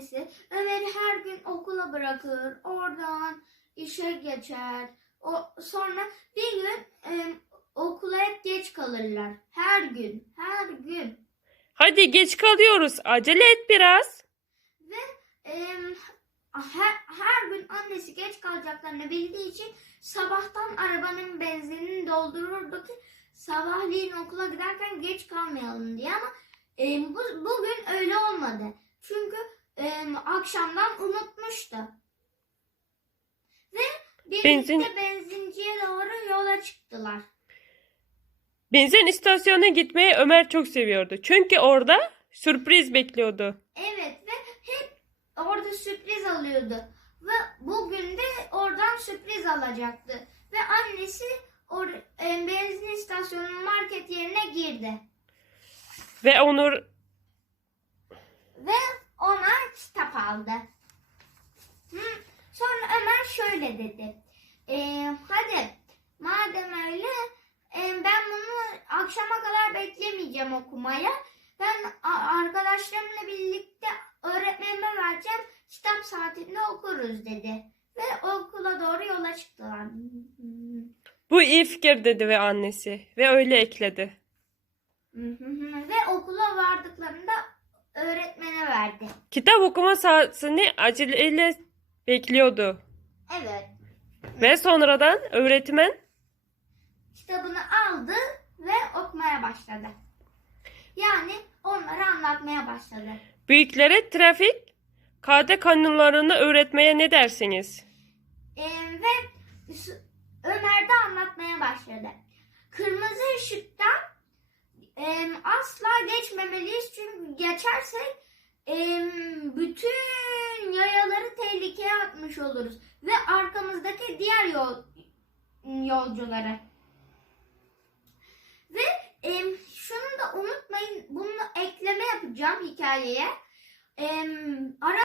annesi Ömer'i her gün okula bırakır. Oradan işe geçer. O, sonra bir gün e, okula hep geç kalırlar. Her gün. Her gün. Hadi geç kalıyoruz. Acele et biraz. E, her, her gün annesi geç kalacaklarını bildiği için sabahtan arabanın benzinini doldururdu ki sabahleyin okula giderken geç kalmayalım diye ama e, bu, bugün öyle olmadı. Akşamdan unutmuştu. Ve birlikte Benzin- benzinciye doğru yola çıktılar. Benzin istasyonuna gitmeyi Ömer çok seviyordu. Çünkü orada sürpriz bekliyordu. Evet ve hep orada sürpriz alıyordu. Ve bugün de oradan sürpriz alacaktı. Ve annesi or, e, benzin istasyonunun market yerine girdi. Ve Onur Ve ona kitap aldı. Hı. Sonra Ömer şöyle dedi. "E, hadi madem öyle e, ben bunu akşama kadar beklemeyeceğim okumaya. Ben arkadaşlarımla birlikte öğretmenime vereceğim. Kitap saatinde okuruz dedi. Ve okula doğru yola çıktılar. bu iyi fikir dedi ve annesi. Ve öyle ekledi. Ve okula vardıklarında verdi. Kitap okuma saatini aceleyle bekliyordu. Evet. Ve sonradan öğretmen kitabını aldı ve okumaya başladı. Yani onlara anlatmaya başladı. büyüklere trafik KD kanunlarını öğretmeye ne dersiniz? Ee, ve Ömer de anlatmaya başladı. Kırmızı ışıktan e, asla geçmemeliyiz çünkü geçersek bütün yayaları tehlikeye atmış oluruz ve arkamızdaki diğer yol yolcuları. Ve e, şunu da unutmayın, bunu ekleme yapacağım hikayeye. E, ara